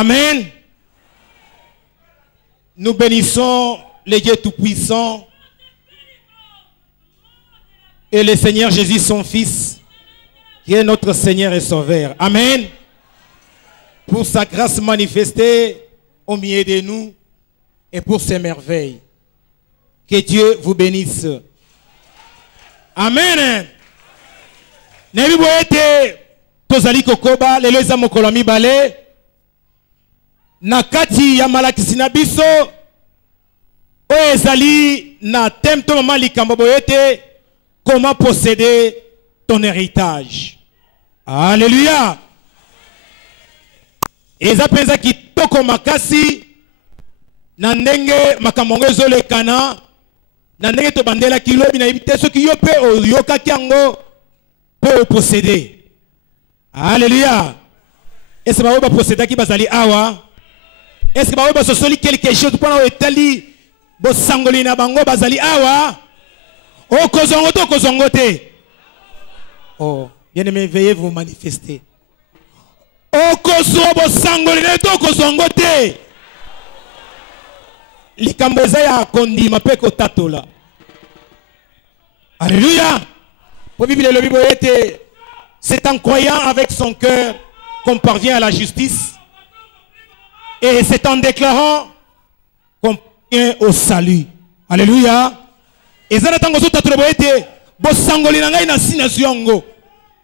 Amen. Nous bénissons le Dieu Tout-Puissant et le Seigneur Jésus, son Fils, qui est notre Seigneur et Sauveur. Amen. Pour sa grâce manifestée au milieu de nous et pour ses merveilles. Que Dieu vous bénisse. Amen. Nebi boete tozali kokoba lelo eza mokolo mibale na kati ya malakisi na biso oyo ezali na thème to mama likambo boete comment posséder ton héritage. Alléluia. Eza penza kitoko makasi na ndenge makambo ngo ezolekana na ndenge to bandela kilobi na ibite soki yo pe oyoka kiango pe posséder. Alléluia. Est-ce que vous pouvez posséder qui bazali awa? Est-ce que vous pouvez posséder quelque chose pour nous étaler bo sangoli na bango bazali awa? Oh kozongote kozongote. Oh, bien aimé, veuillez vous manifester. Oh kozo bo sangoli na to kozongote. Likamboza ya kondi mapeko tatola. Alléluia. Pour Bible le Bible était c'est en croyant avec son cœur qu'on parvient à la justice. Et c'est en déclarant qu'on parvient au salut. Alléluia. Et ça n'attend que ça trouve été bo sangoli na ngai na sinasiongo.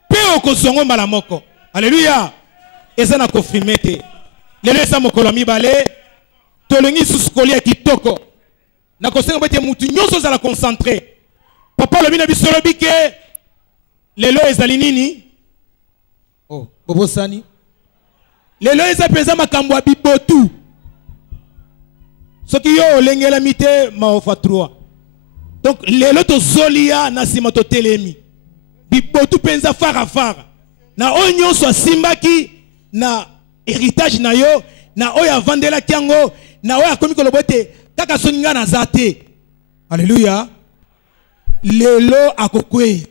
Pe okosongo malamoko. Alléluia. Et ça n'a confirmé te. Lelo sa mokolo mibale tolongi suskoli ya kitoko. Na kosenga bete mutu nyonso za la concentrer. Papa le bina bisolo bike lelo ezali nini? Oh, bobo sani. Lelo eza pesa makambo ya bibotu. Soki yo olengela mite maofa 3. Donc lelo to zolia na sima to telemi. Bibotu penza fara fara. Na onyo so simbaki na héritage na yo na oya vandela kiango na oya komi kolobote kaka soninga na zate. Alléluia. Lelo akokwe.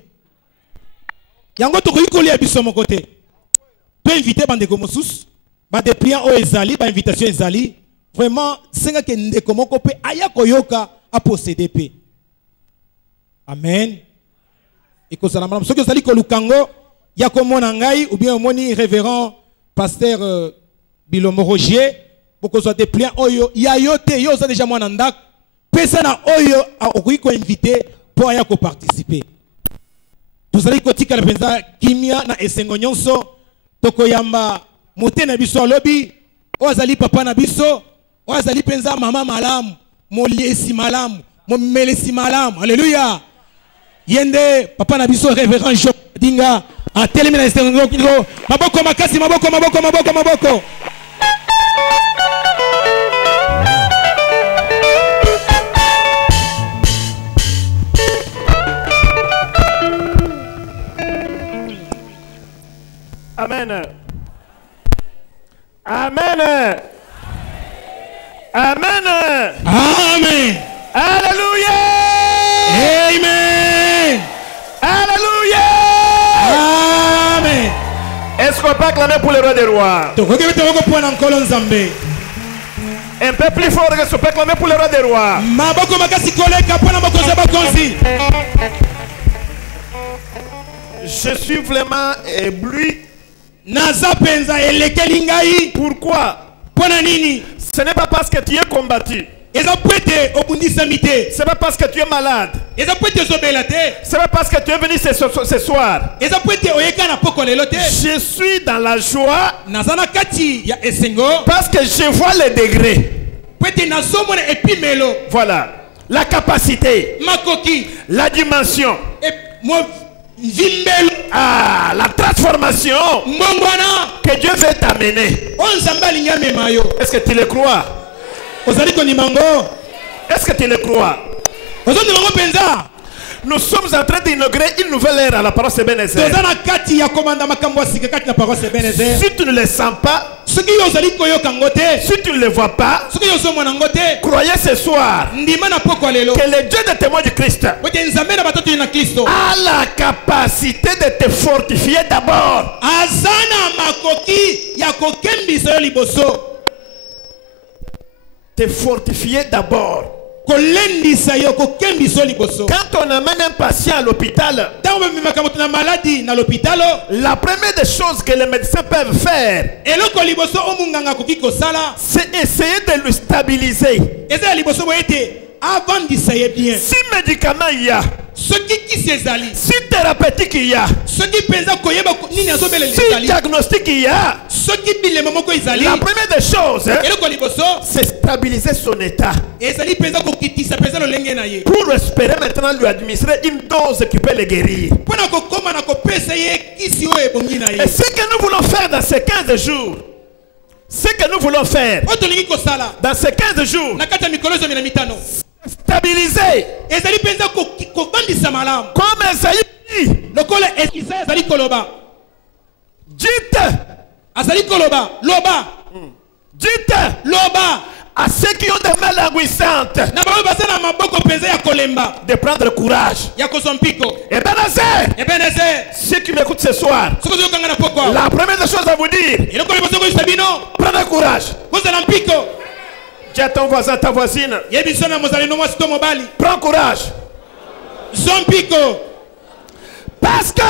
Yango to koyi kolia biso mon côté. Peut inviter bande komosous, ba de priant o ezali, ba invitation ezali. Vraiment, senga ke ndeko moko pe aya koyoka a posséder pe. Amen. Et que ça la madame, ce que ezali ko lukango ya ko mona ngai ou bien moni révérend pasteur Bilomo Roger pour que soit de priant oyo ya yote yo ça déjà mona ndak. Pesa na oyo a okoyi ko inviter pour aya ko participer. Tozali kotika penza kimia na esengo nyonso tokoyamba mote na biso alobi ozali papa na biso ozali penza mama malamu moliesi malamu momelesi malamu. Alléluia. Yende papa na biso révérend Job Dinga a telemi na esengo kingo maboko makasi maboko maboko maboko maboko. Amen. Amen. Amen. Amen. Alléluia. Amen. Alléluia. Amen. Est-ce qu'on peut acclamer pour le roi des rois? Un peu plus fort que ce qu'on peut acclamer pour le roi des rois. Je suis vraiment ébloui. Pourquoi? Ce n'est pas parce que tu es combattu. Ce n'est pas parce que tu es malade. Ce n'est pas parce que tu es venu ce soir. Je suis dans la joie parce que je vois les degrés. Voilà. La capacité. La dimension. La transformation que Dieu veut t'amener. Est-ce que tu le crois? Est-ce que tu le crois? Nous sommes en train d'inaugurer une nouvelle ère à la parole Ebenezer. Si tu ne le sens pas, si tu ne le vois pas, croyez ce soir que le Dieu de témoin du Christ a la capacité de te fortifier d'abord. te fortifier d'abord. Quand on amène un patient à l'hôpital, la première des choses que les médecins peuvent faire, c'est essayer de le stabiliser. Si médicament il y a, si thérapeutique il y a, si diagnostic il y a, la première des choses, c'est stabiliser son état. Pour espérer maintenant lui administrer une dose qui peut le guérir. Et ce que nous voulons faire dans ces 15 jours, ce que nous voulons faire dans ces 15 jours, stabiliser. Comme Esaïe dit, dites à ceux qui ont des mains languissantes de prendre courage. Ebenezer, ceux qui m'écoutent ce soir, la première des choses à vous dire, prenez courage. Dis à ton voisin, ta voisine, prends courage. Parce que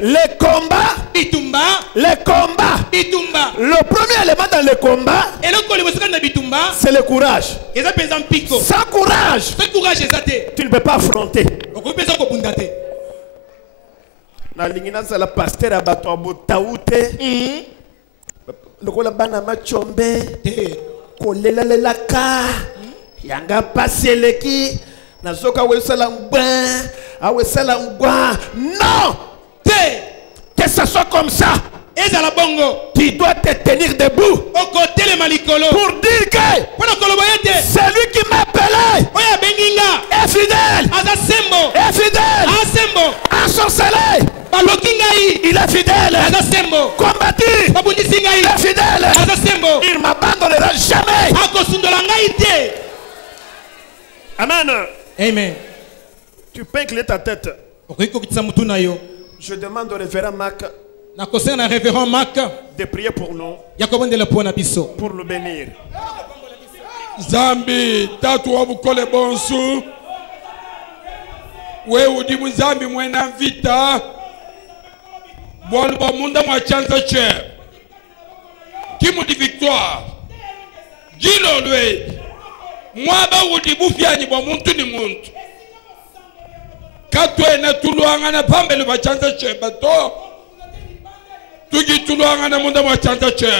le combat, le premier élément dans le combat, c'est le courage. Sans courage, tu ne peux pas affronter. Na lingina za la pasteur abato abotaute. Lokola bana machombe. Kolela lelaka. Yanga paseleki. Nazoka wesala ngwa. Awesala ngwa. Non! Que ça soit comme ça. Tu dois te tenir debout pour dire que celui qui m'a appelé est fidèle. Est fidèle. Ensorcelé. Il est fidèle. Combattu. Il est fidèle. Il ne m'abandonnera jamais. Amen. Amen. Tu peux incliner ta tête. Je demande au révérend Marc de prier pour nous, pour nous bénir. Zambi tatu wabukole bonsu we udimu zambi mwena vita bwaluba munda mwa chanza che kimu di victoire jilo lwe mwaba udibu fyanyi bwa muntu ni muntu katwe na tuluanga na pambele ba chanza che bato tugi tuluanga na munda mwa chanza che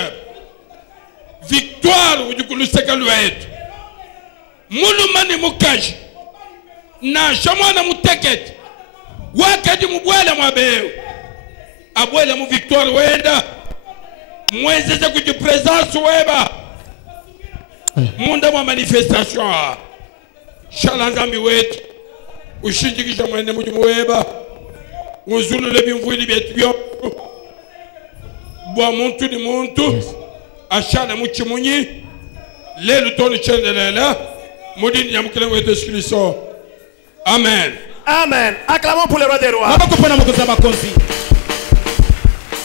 victoire ujukuluseka lwetu mulumani mukaji na shamwana muteketi wakati mubwela mwabeu abwela mu victoire wenda mwezeze kuti presence weba munda mwa manifestation shalanzambi wetu ushinjikisha mwene mujimu weba nguzulule bimvwili byetu byo bwa muntu ni muntu ashana muchimunyi lelu tonu chendelela mudini ya mukile wetu Yesu. Amen. Amen. Acclamons pour le roi des rois.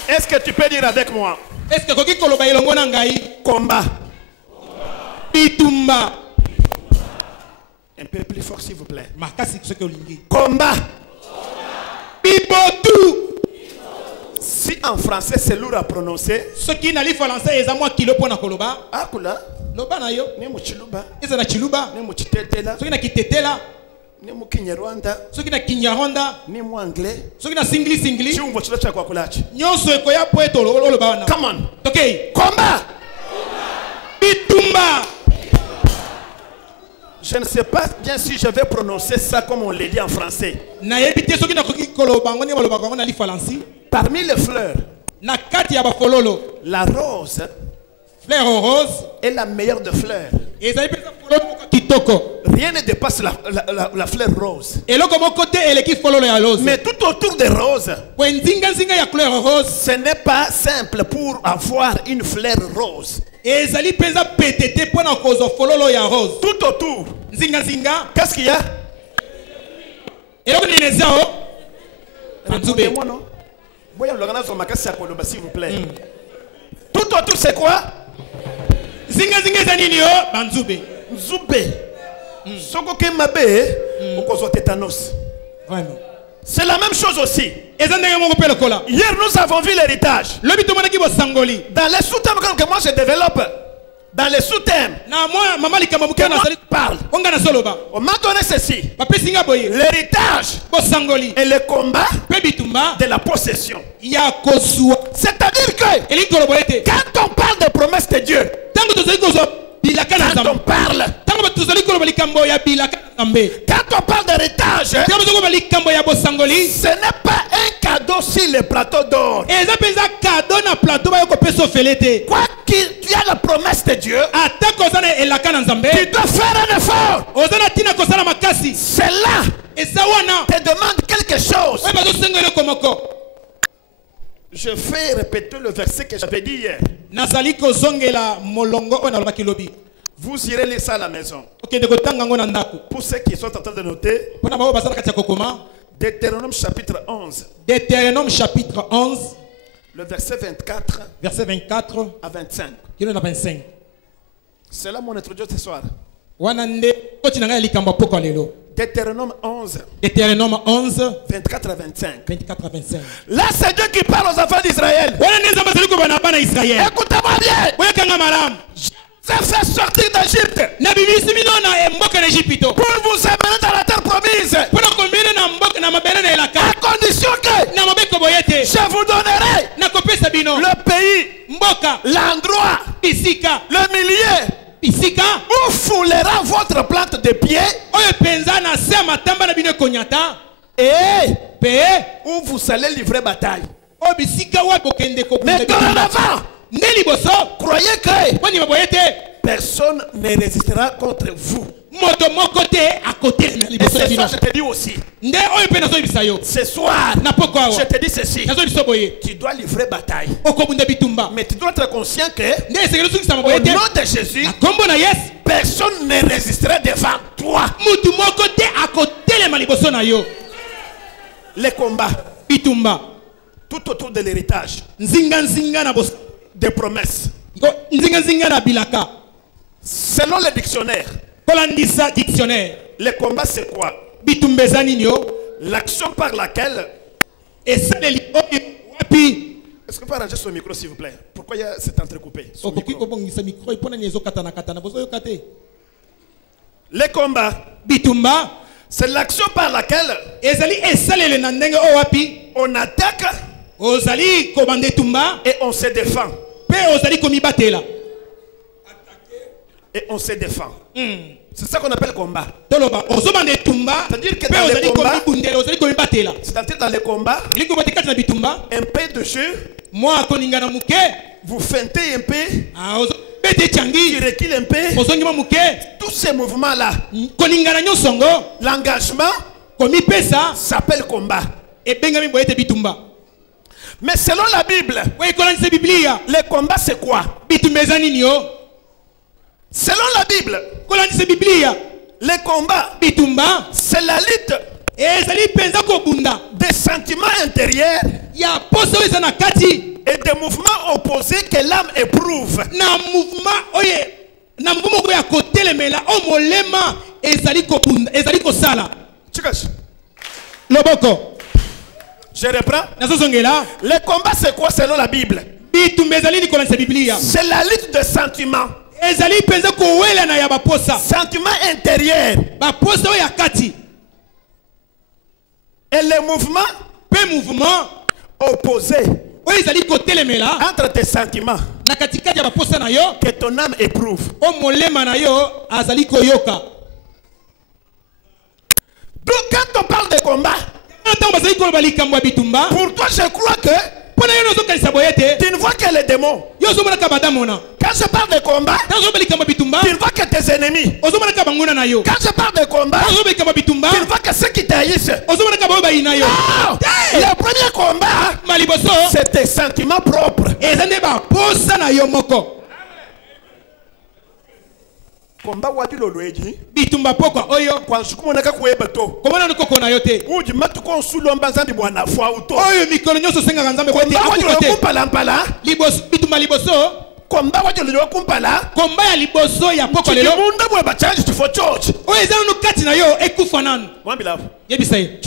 Est-ce que tu peux dire avec moi? Est-ce que koki koloba ilongo na ngai combat bitumba un peu plus fort s'il vous plaît. Makasi ce que olingi combat bibotu. Si en français c'est lourd à prononcer, ce qui n'ali français est à moi kilo pona koloba akula loba na yo ni muchiluba eza na chiluba ni muchitetela ce qui na kitetela ni mukinyarwanda ce qui na kinyarwanda ni mu anglais ce qui na singli chumbo chilo cha kwa kulachi nyonso ekoya poeto loba wana. Come on. Okay. Combat bitumba. Je ne sais pas bien si je vais prononcer ça comme on le dit en français. Na yebite ce qui na koki koloba ngoni baloba ngoni ali falansi. Parmi les fleurs, na kati ya ba fololo, la rose, fleur rose est la meilleure de fleurs. Rien ne dépasse la fleur rose. Mais tout autour des roses, ce n'est pas simple pour avoir une fleur rose. Tout autour, qu'est-ce qu'il y a? S'il vous plaît. Tout autour, c'est quoi? Zinga zinga nini yo banzube. Nzube. Soko ke mabe okozo tétanos. Vraiment. C'est la même chose aussi. Hier nous avons vu l'héritage. Dans les sous-thèmes que moi je développe, dans les sous-thèmes, parle. On m'a donné ceci. L'héritage et le combat de la possession. C'est-à-dire que quand on parle de promesses de Dieu, quand on parle, quand on parle d'héritage, ce n'est pas un cadeau sur le plateau d'or. Quoi qu'il y a la promesse de Dieu, tu dois faire un effort. Cela te demande quelque chose. Je fais répéter le verset que j'avais dit hier. Vous irez lire ça à la maison. Pour ceux qui sont en train de noter, Deutéronome chapitre 11. Deutéronome chapitre 11. Le verset 24. Verset 24 à 25. 25. C'est là mon introduction ce soir. Deutéronome 11. Deutéronome 11. 24 à 25. 24 à 25. Là, c'est Dieu qui parle aux enfants d'Israël. Écoutez-moi bien. Ça fait sortir d'Égypte pour vous amener dans la terre promise, à condition que je vous donnerai le pays, l'endroit, le milieu où foulera votre plante de pied et où vous allez livrer bataille. Mais dorénavant, croyez que personne ne résistera contre vous. Et ce soir, je te dis aussi. Ce soir, je te dis ceci. Tu dois livrer bataille. Mais tu dois être conscient que au nom de Jésus, personne ne résistera devant toi. Les combats tout autour de l'héritage, des promesses. Selon le dictionnaire, le combat c'est quoi? L'action par laquelle... Est-ce que vous pouvez arranger son micro s'il vous plaît? Pourquoi il y a cet entrecoupé? Le combat, c'est l'action par laquelle on attaque et on se défend. Et on se défend. C'est ça qu'on appelle combat. C'est-à-dire que dans le combat, c'est-à-dire dans le combat, un peu de jeu, vous feintez un peu, tu recules un peu, tous ces mouvements-là, l'engagement s'appelle combat. Mais selon la Bible, le combat c'est quoi? Selon la Bible, le combat, c'est la lutte des sentiments intérieurs et des mouvements opposés que l'âme éprouve. Je reprends. Le combat c'est quoi selon la Bible? C'est la lutte des sentiments. Sentiment intérieur. Et les mouvements opposés entre tes sentiments que ton âme éprouve. Donc quand on parle de combat, pour toi je crois que tu ne vois que les démons. Quand je parle de combat, tu ne vois que tes ennemis. Quand je parle de combat, tu ne vois que ceux qui t'haïssent. Non! Le premier combat, c'est tes sentiments propres. Combat wadi loloeji bitumba pokwa oyo kwa shukumo naka kuebato komana noko na yote uji matuko nsulomba nzambi bwana fwa uto oyo mikolo nyoso senga nzambe kote akote pala libos bitumba liboso combat ya liboso ya poko lelo o eza no kati na yo ekufa nanu yebisa ye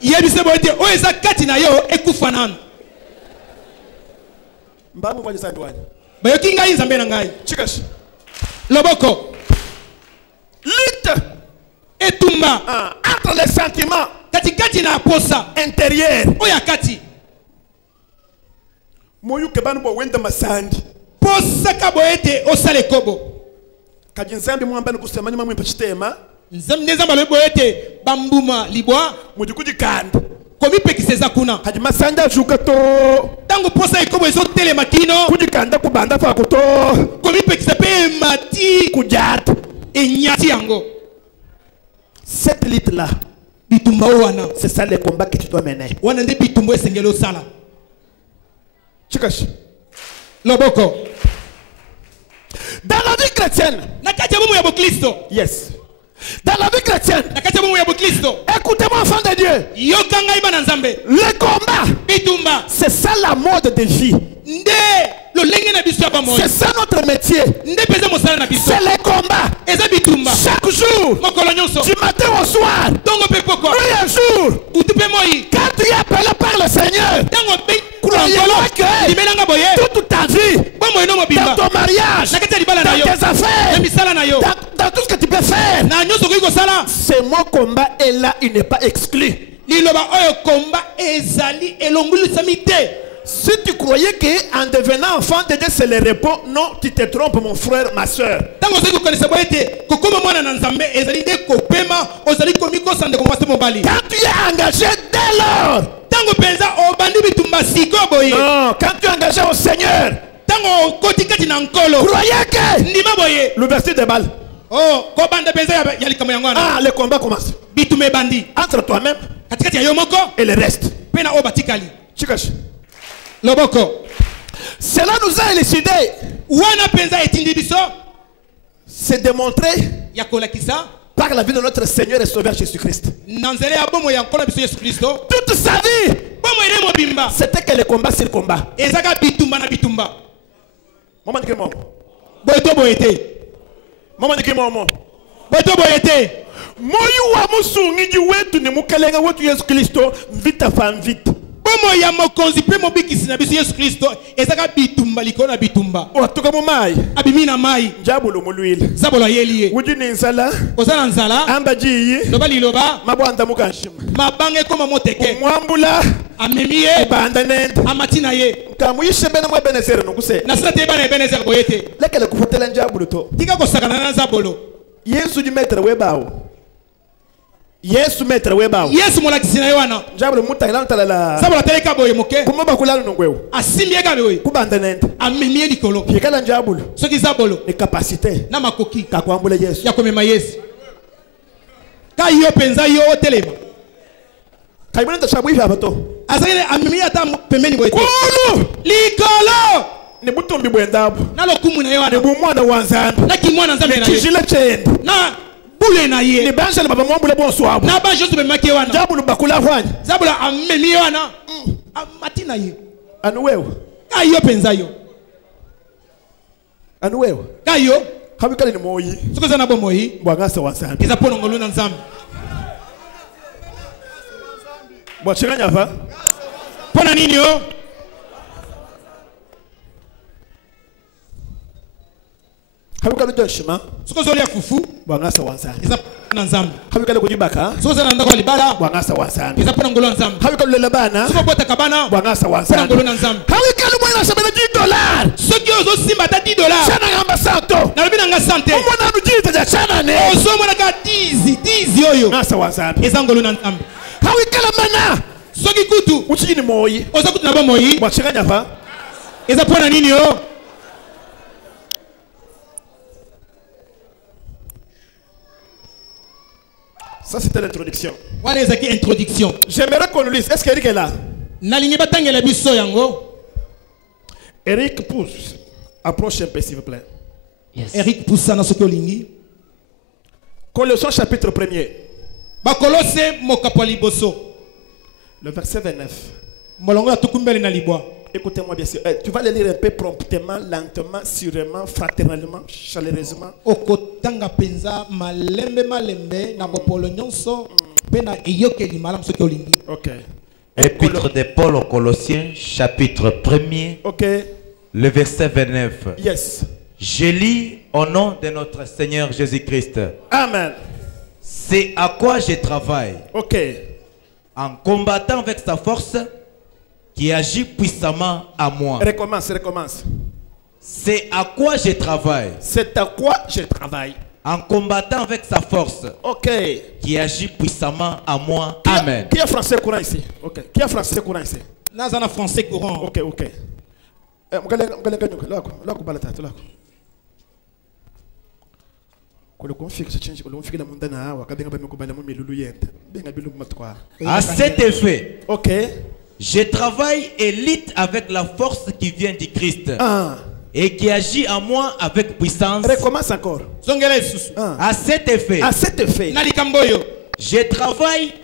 yebisa bote o eza kati na yo ekufa nanu bayoki ngai nzambe na ngai loboko lutte etumba entre les sentiments kati na posa intérieur oya kati moyuke banu bo wenda masandi posa kaboete osale kobo kadi nzambe mwamba kusema nyuma mwimpa chitema nzambe boete bambuma libwa mudikuji kanda komi pekiseza kuna kadi masanda juka to tango posa ikobo ezo tele makino kujikanda kubanda fa kuto komi pekisa pe mati kujata enyati yango cette lutte là bitumba wana c'est ça le combat que tu dois mener wana nde bitumba esengelo sala chikashi loboko dans la vie chrétienne nakati ya bomo ya bokristo yes dans la vie chrétienne nakati ya bomo ya bokristo écoutez-moi enfant de Dieu yoka ngai bana nzambe le combat bitumba c'est ça la mode de vie nde lolenge na biso ya bamoyi c'est ça notre métier nde peza mosala na biso c'est le combat eza bitumba chaque jour mokolo nyonso du matin au soir tongo pe poko oui un jour kutu pe moyi quand tu es appelé par le Seigneur tango pe croyez-moi que limelanga boye toute ta vie bomo eno mobimba dans ton mariage nakati ya libala na yo dans tes affaires na misala na yo dans tout ce que tu peux faire na nyonso okoki kosala ce mot combat est là il n'est pas exclu liloba oyo komba ezali elongolisami te. Si tu croyais qu'en devenant enfant de Dieu c'est le repos, non, tu te trompes mon frère, ma soeur. Quand tu es engagé dès lors. Non, quand tu es engagé au Seigneur. Croyez que l'ouverture des balles. Ah, le combat commence. Entre toi-même et le reste. Loboko. Cela nous a élucidé. C'est démontré par la vie de notre Seigneur et Sauveur Jésus-Christ. Toute sa vie, c'était que le combat, c'est le combat. Maman dit maman. Maman dit maman. Moyu wa musungi ji wetu ni mukalenga wetu Yesu Kristo vita fan vita. Bomo ya mokonzi pe mobikisi na biso Yesu Kristo ezaka bitumba likona bitumba. Watuka mu mai. Abimina mai. Jabulo mulwile. Zabolo yeliye. Wudi ni nzala. Ozala nzala. Amba jiyi. Loba liloba. Mabwanda mukanshima. Mabange koma moteke. Mwambula. Amemiye. Banda nende. Amatina ye. Kamuyishe bena mwa benezero nukuse. Nasira te bana benezero boyete. Lekele kufutela njabulo to. Tika kosakana na zabolo. Yesu di metre webao. Yesu metre webao. Yesu molakisi na yowana. Jabulo mutangila ntalala. Zabolo teleka boye moke. Kumoba kulalo nongweo. Asimbiega boye. Kubanda nende. Amemiye likolo. Yekala njabulo. Soki zabolo. Ni capacité. Na makoki. Kakwambule Yesu. Ya komema Yesu. Ka yo penza yo telema. Kaimana tashabu hivi hapo. Azakile amemiye ata pembeni boye. Kulu. Likolo. Ni butumbi bwendabu. Nalo kumu na yowana. Ni bumwana wanzanda. Na kimwana nzambe na ye. Kijile chende. Na bule na ye. Ni banja baba mwambule bonsoir. Na banja to bemaki yowana. Jabulu bakula fanya. Zabula amemi yowana. Amatina ye. Anu wewe. Kayo penza yo. Anu wewe. Kayo. Kabikali ni moyi. Sukoza na bomoyi. Bwangasa wanzanda. Iza pono ngoluna nzambe. Bwachanganya hapa. Pona nini yo? Habikali doshima. Sukoza ya fufu. Bwangasa wanzanda. Iza na nzambe. Habikali kujibaka. Sukoza na ndako libala. Bwangasa wanzanda. Iza pona ngoluna nzambe. Habikali lelabana. Suko bota kabana. Bwangasa wanzanda. Pona ngoluna nzambe. Habikali mwana sabena $10. Soki ozo simba ta $10. Chana ngamba santo. Na lubina nga sante. Mwana nujita ja chana ne. Ozo mwana ka 10 oyo. Ngasa wanzanda. Iza ngoluna nzambe. Habikali mana. Soki kutu. Uchini moyi. Ozo kutu na bomoyi. Bwachanganya hapa. Iza pona nini yo? Ça c'était l'introduction. Voilà ezaki introduction. J'aimerais qu'on lise. Est-ce qu'Eric est là? Nalingi batangela biso yango. Eric pousse. Approche un peu s'il vous plaît. Yes. Eric poussa na soki olingi. Colossiens chapitre 1er. Bakolose mokapo liboso. Le verset 29. Molongo ya tukumbele na libwa. Écoutez-moi bien sûr. Tu vas le lire un peu promptement, lentement, sûrement, fraternellement, chaleureusement. Okotanga penza malembe malembe na bopolo nyonso pena eyokeli malam soki olingi. OK. Épître de Paul aux Colossiens, chapitre 1er, OK. le verset 29. Yes. Je lis au nom de notre Seigneur Jésus-Christ. Amen. C'est à quoi je travaille. OK. En combattant avec sa force qui agit puissamment à moi. Recommence. C'est à quoi je travaille. C'est à quoi je travaille. En combattant avec sa force. OK. Qui agit puissamment à moi. Amen. Qui a français courant ici? OK. Qui a français courant ici? Nazana français courant. OK. À cet effet, OK. Je travaille et lutte avec la force qui vient du Christ et qui agit en moi avec puissance. Recommence encore. À cet effet, je travaille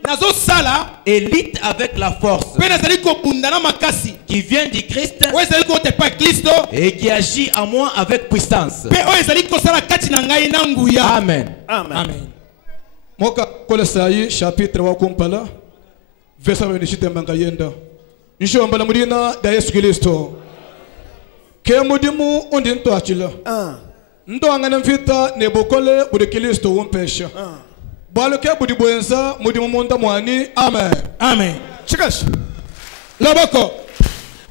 et lutte avec la force qui vient du Christ et qui agit en moi avec puissance. Amen. Amen. Moka Kolosai chapitre wa kumpala verset 27 mangayenda. Nshomba mudina da Yesu Kristo. Ke mudimu undinto achila. Ndo angana mfita nebokole budi Kristo wompesha. Balo ke budi boyenza mudimu monda mwani. Amen. Amen. Chikash. Loboko.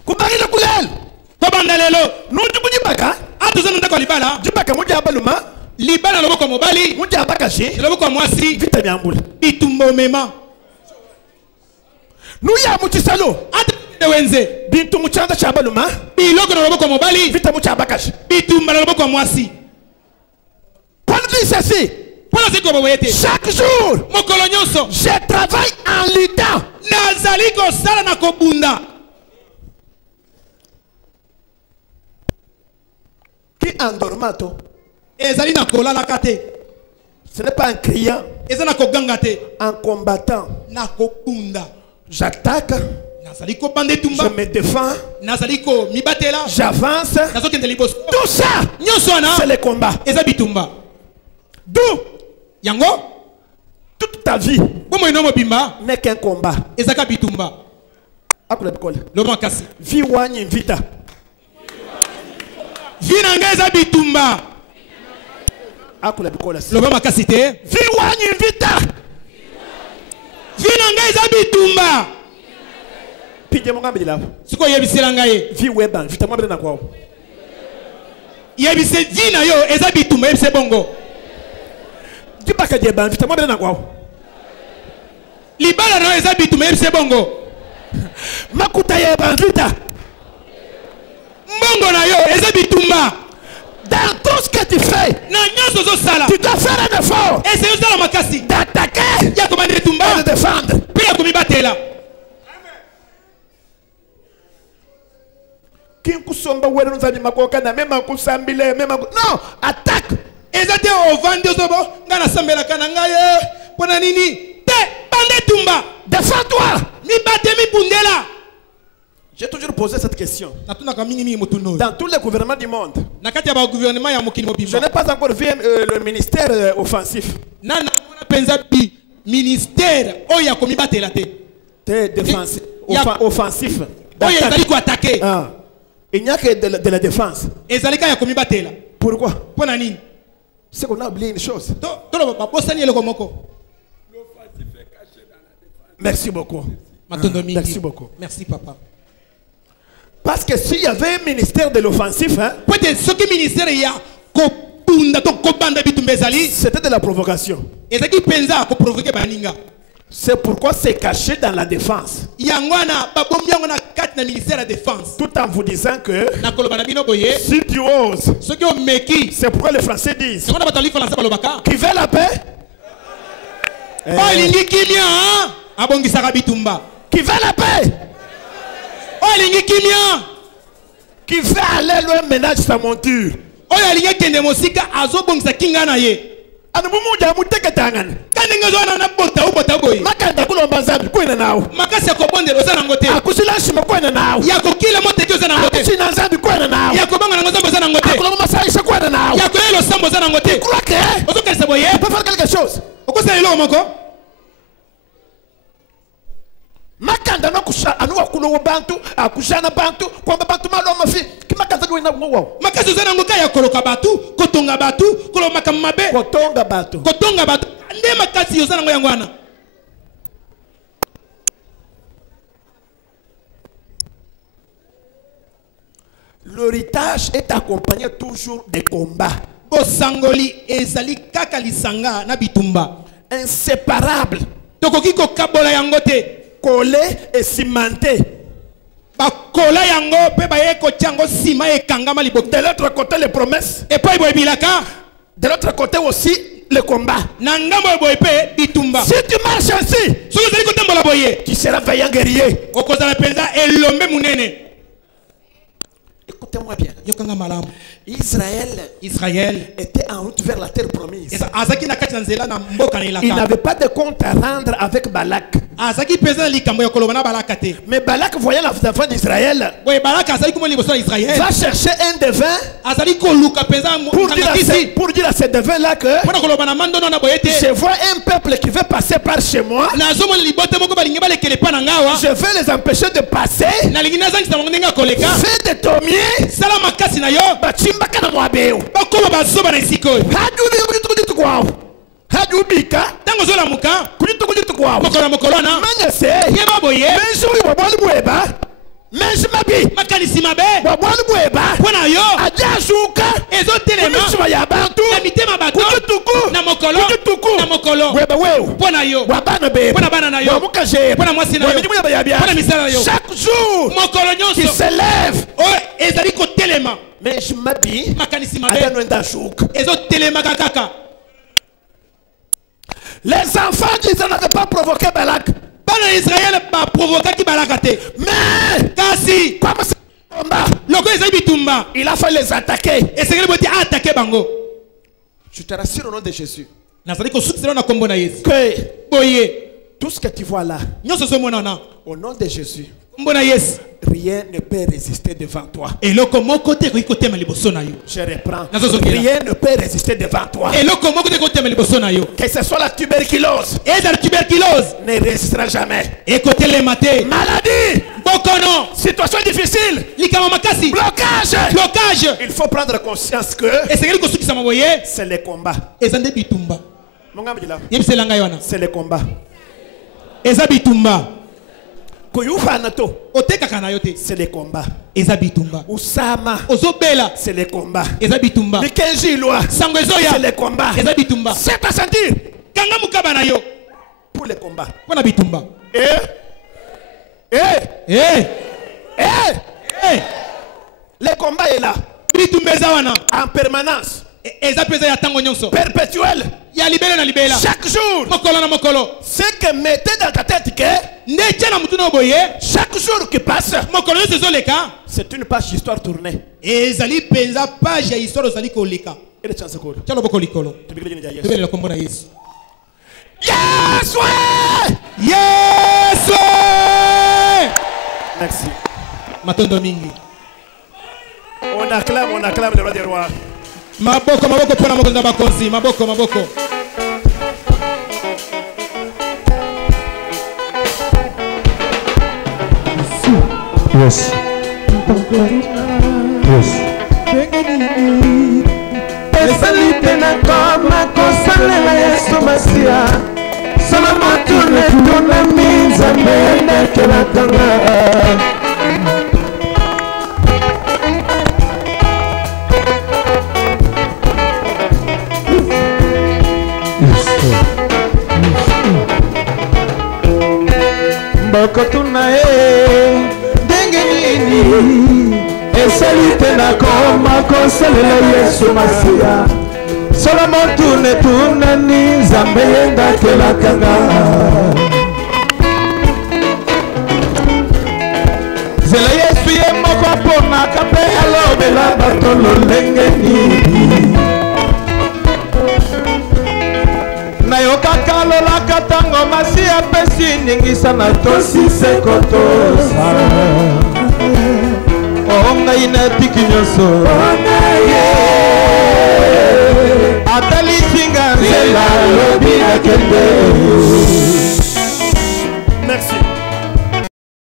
Kubarila kulel. Kobanda lelo. Nundu kujibaka. Atuzana ndako libala. Jibaka muja abaluma. Libala loboko mobali. Muja abakashi. Loboko mwasi. Vita byambula. Itumbo mema. Nuya muchisalo. Ate wenze. Bintu muchanda chabaluma. Biloko loboko mobali. Vita mucha abakashi. Bitumba loboko mwasi. Pendant ceci. Chaque jour, je travaille en luttant. Qui endormato? Ce n'est pas en criant, en combattant. J'attaque, je me défends, j'avance. Tout ça, c'est le combat. D'où Yango, toute ta vie n'est qu'un combat. Vie wani vita. Vie nangeza bitumba. Loba makasite. Vie wani vita. Vie nangeza bitumba. Pije mongambi la. Siko yebisela ngaye. Vie weban vita mwabele na kwao. Yebise vie na yo eza bitumba yebise bongo. Jibaka jeban vita mwabele na kwao. Libala na eza bitumba yebise bongo. Makuta yeban vita. Mbongo na yo eza bitumba. Dans tout ce que tu fais, tu dois faire un effort d'attaquer et de défendre. Non, attaque. Défends-toi. J'ai toujours posé cette question. Dans tous les gouvernements du monde, je n'ai pas encore vu le ministère offensif. Défensif. Offensif. Il n'y a que de la défense. Pourquoi? C'est qu'on a oublié une chose. Merci beaucoup. Merci beaucoup. Merci papa. Parce que s'il y avait un ministère de l'offensif, c'était de la provocation. C'est pourquoi c'est caché dans la défense. Tout en vous disant que si tu oses, c'est pourquoi les Français disent qui veut la paix, qui veut la paix, qui veut aller loin ménage sa monture. Anumuja muteketangana. Kaninga zona na bota boy. Makanda kulomba nzambi kwena nawo. Makasi yakobondela oza nango te. Akusilashima kwena nawo. Yakokila moteki oza nango te. Akusina nzambi kwena nawo. Yakobanga nango nzambi oza nango te. Akuloma masaisha kwena nawo. Yakoyelo sambo oza nango te. Croque. Ozokalisa boye. On peut faire quelque chose. Okosala eloko moko. Makanda no kusha anu akulo bantu akushana bantu kwamba bantu maloma fi kimakanda kwena wo. Makasi oza nango kaya koloka batu, kotonga batu, kolomaka mabe. Kotonga batu. Kotonga batu. Nde makasi oza nango yango wana. L'héritage est accompagné toujours des combats. Bosangoli ezali kaka lisanga na bitumba. Inséparable. Tokoki kokabola yango te. Collé et cimenté. Bakola yango pe baye kotyango sima ekangama liboko. De l'autre côté les promesses. Et puis boyebilaka. De l'autre côté aussi le combat. Nangamo boyepe bitumba. Si tu marches ainsi, tu seras vaillant guerrier. Elombe munene. Écoutez-moi bien. Israël était en route vers la terre promise. Il n'avait pas de compte à rendre avec Balak. Mais Balak, voyant la fin d'Israël, va chercher un devin pour dire à ce devin-là que je vois un peuple qui veut passer par chez moi. Je veux les empêcher de passer. Fais de ton mieux. Bachimbaka mwabeo. Bakoma bazoba na isikoyo. Hadu kwao. Hadu bika. Tango zola muka. Kujitu kwao. Mokolo mokolo na. Manyase. Yeba boye. Menshi wabwali bweba. Menshi mabi. Makanisi mabe. Wabwali bweba. Pona yo. Ajashuka. Ezo telema. Kujitu ya bantu. Na mitema bato. Kujituku. Na mokolo. Kujituku. Na mokolo. Weba weo. Pona yo. Wabana beba. Pona bana na yo. Wamukaje. Pona mwasi na yo. Pona misala na yo. Chaque jour. Mokolo nyonso. Qui s'élève. Oh, ezali ko telema. Mais je m'habille. Makanisi mabe. Ezo telema kaka. Les enfants d'Israël n'avaient pas provoqué Balak. Bana Israël pas provoqué Balak. Mais kasi comme c'est combat, loko ezali bitumba. Il a fallu les attaquer. Et c'est que attaquer bango. Je te rassure au nom de Jésus. Que boye tout ce que tu vois là. Au nom de Jésus. Rien ne peut résister devant toi. Je reprends. Rien ne peut résister devant toi. Que ce soit la tuberculose. Ne résistera jamais. Maladie. Situation difficile. Blocage. Il faut prendre conscience que c'est le combat. C'est le combat. C'est le combat. Usama. C'est le combat. Mikenjilwa. C'est le combat. C'est à sentir. Pour le combat. Le combat est là. En permanence. Perpétuel. Chaque jour. Ce que mettez dans ta tête que chaque jour qui passe, c'est une page d'histoire tournée. Merci. On acclame le roi des rois. Maboko pona mokonzi bakonzi maboko. Yes. Esalite na koma kosalela Yesu Masia. Salama tuna minza mbele kila tanga. Kotuna denge nini esalite na koma kosalela Yesu Masia. Solomon tuna ni Nzambe yenga kelakanga. Zela Yesu ye moko pona kape alobela bato lolenge nini. Pona yokaka lolaka tango masi apesi ningisa na tosi sekotosa. Oh ngai na tiki nyonso.